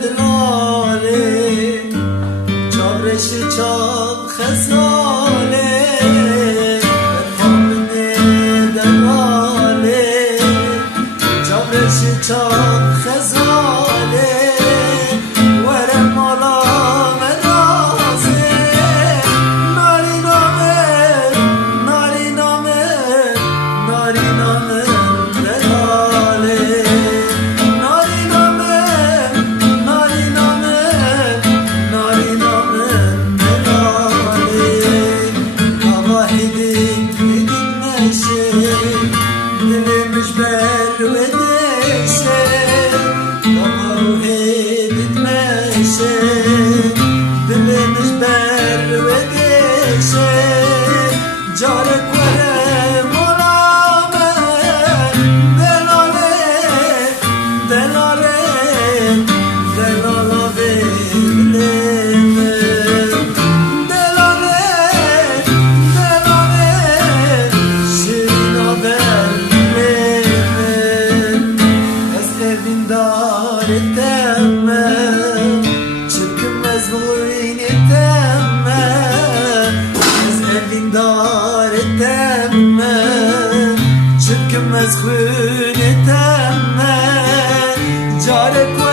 دلاله چارش چال خزاله بفهم دلاله چارش چال خزاله ورم مالا مرازه ناری نامه ناری نامه ناری نامه دلمش بر و دشه بابا هیدت مشه دلمش بر و دشه جارك وره ملامه دلاله دلاله دلاله بلمه دلاله دلاله شیرینه تمام çırpınmaz boynu tamam ezberdin darı tamam çırpınmaz boynu tamam carek